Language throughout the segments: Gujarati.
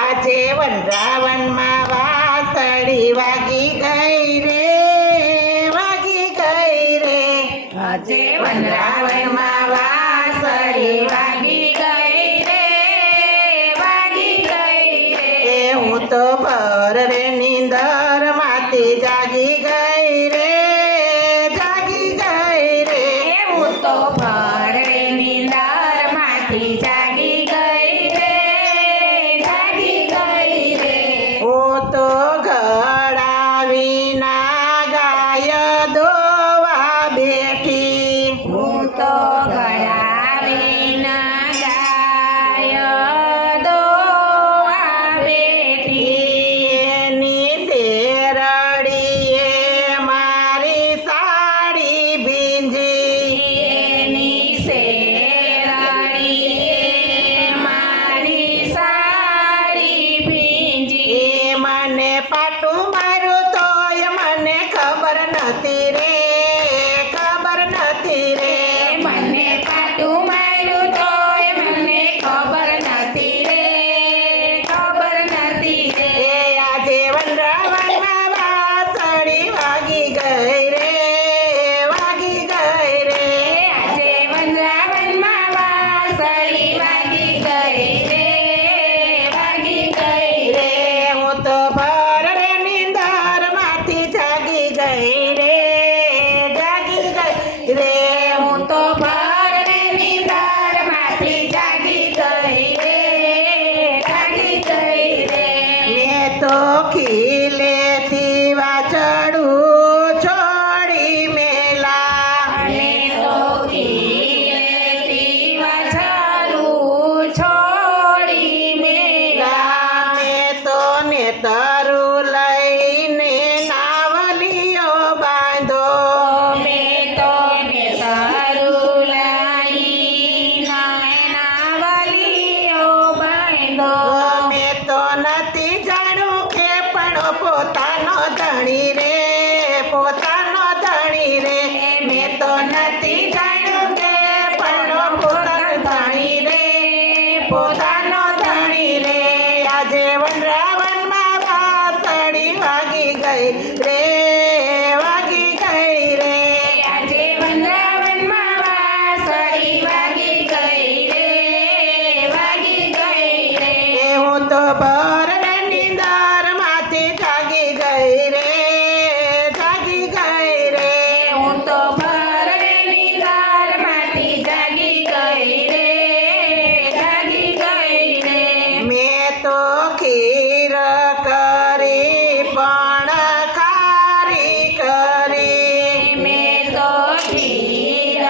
આજે વનરાવનમાં વાસળી વાગી ગઈ રે, વાગી ગઈ રે. આજે વનરાવનમાં વાસળી વાગી ગઈ રે, વાગી ગઈ રે. એ હું તો ભર રે નીંદર માંથી જાગી ગઈ રે, જાગી ગઈ રે. હું તો ભરે નીંદરમાંથી જાગી ગઈ રે, જાગી ગઈ રે. હું તો ઘડા વિના ગાય દોવા બેઠી, હું તો ઘડા વિના ગાય દોવા બેઠી. એની શેરડીએ મારી સાડી ભીંજી, એની શેરડીએ મારી સાડી ભીંજી. એ મને પાટું માર્યું તોય મને ખબર નથી રે, ખબર નથી રે. મને પાટું માર્યું તોય મને ખબર નથી રે, ખબર નથી રે. એ આજે વનરાવનમાં વાસળી વાગી ગઈ રે, વાગી ગઈ રે. આજે વનરાવનમાં વાસળી વાગી ગઈ રે, વાગી ગઈ રે. હું તો ભર રે નીંદર માંથી જાગી ગઈ રે, જાગી ગઈ રે. હું તો ભરને નીંદરમાંથી જાગી ગઈ રે, જાગી ગઈ રે. મેં તો ખીલેથી વાછડું છોડી મેલા, અને તો ખીલેથી વાછરડું છોડી મેલા. મેં તો નેતરું લઈને નાવલીઓ બાંધો, મેં તો નેતરું લઈ નાવલીઓ બાંધો. મેં તો નથી જાણ્યું કે પણ પોતાનો ધણી રે, પોતાનો ધણી રે. મેં તો નથી જાણ્યું કે પણ પોતાનો ધણી રે, પોતાનો ધણી રે. આજે વનરાવનમાં વાસળી વાગી ગઈ રે, વાગી ગઈ રે. આજે વનરાવનમાં વાસળી વાગી ગઈ રે, વાગી ગઈ રે. એ હું તો ભર રે નીંદર માંથી જાગી ગઈ રે, જાગી ગઈ રે. હું તો ભરને નીંદરમાંથી જાગી ગઈ રે, જાગી ગઈ રે. મેં તો ખીર કરી પણ ખારી કરી, મેં તો ખીર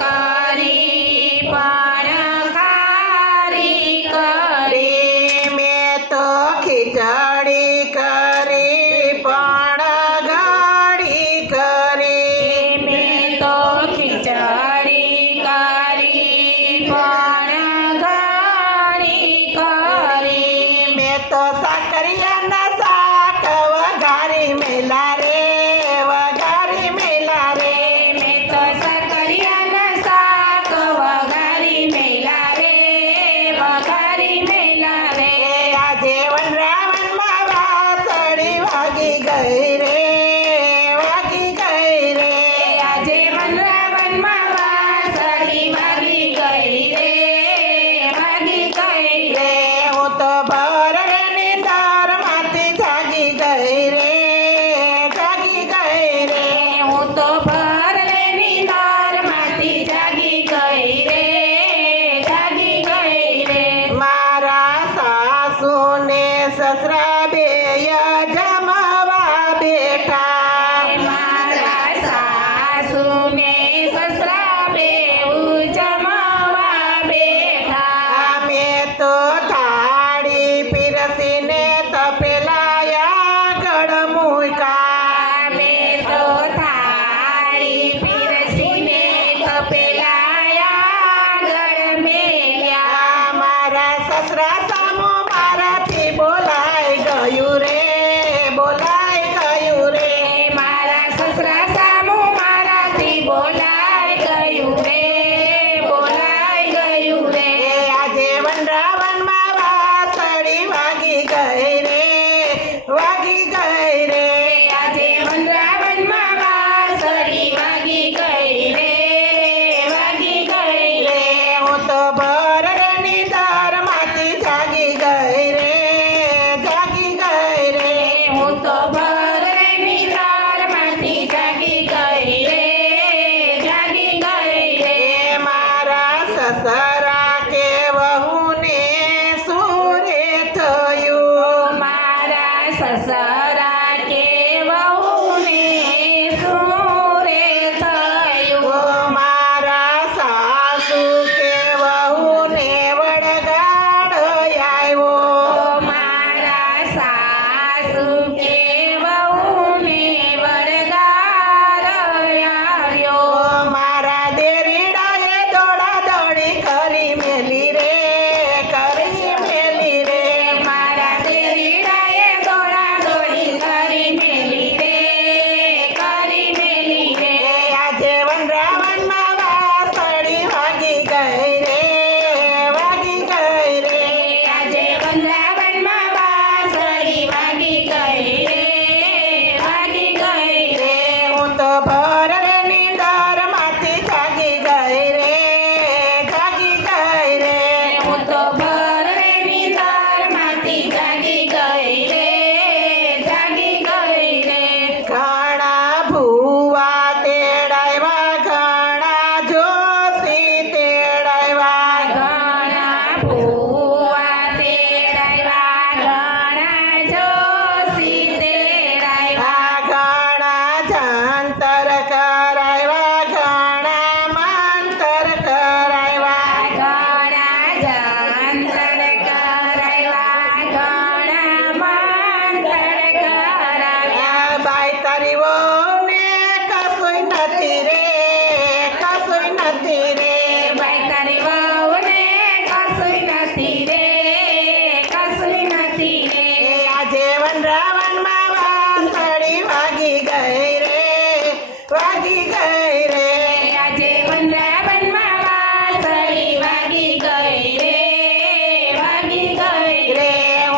કરી પણ ખારી કરી. મેં તો ખીચડી કરી પણ ગાળી કરી. મેં તો ખીચડી કરી પણ ઘણી કરી.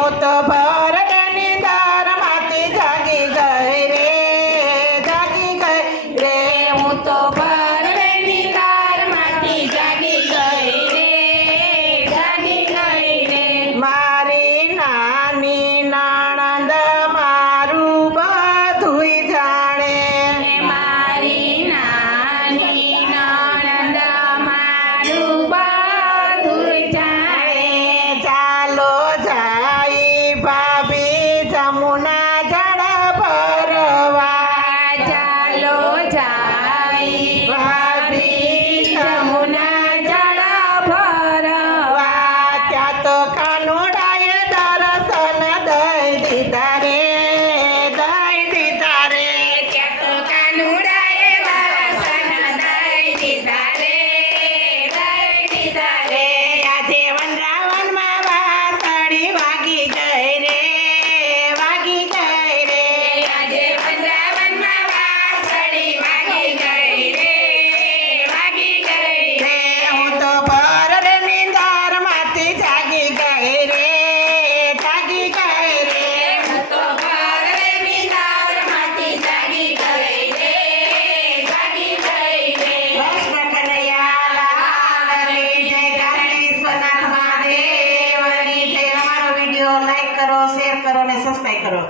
હું તો ભરતની દારમાંથી જાગી ગઈ રે જાગી ગઈ રે હું તો ભરતની દારમાંથી જાગી ગઈ રે જાગી ગઈ રે મારી નાની નણંદ મારું બધુંય જાણે મારી નાની નણંદ મારું બધું જાણે ચાલો જાય ભાભી જમુના જળ ભરવા ચાલો જાય ભાભી જમુના જળ ભરવા ત્યાં તો કાનુડાએ દર્શન દઈ દીધા રે દઈ દીધા રે ત્યાં તો કાનુડાએ દર્શન દઈ દીધા રે દઈ દીધા રે આજે વનરાવનમાં વાસળી વાગી ગઈ રે વાગી ગઈ રે આજે વૃંદાવનમાં વાસળી વાગી ગઈ રે વાગી ગઈ રે હું તો ભરની દારમાંથી જાગી ગઈ રે જાગી ગઈ રે હું તો ભરતની દારમાંથી જાગી ગઈ રે જાગી ગઈ રે કૃષ્ણ કનૈયા લાલ રે જય ગારડી સોનાથ મહાદેવની જય. અમારો વિડીયો લાઈક કરો શેર કરો અને સબસ્ક્રાઈબ કરો.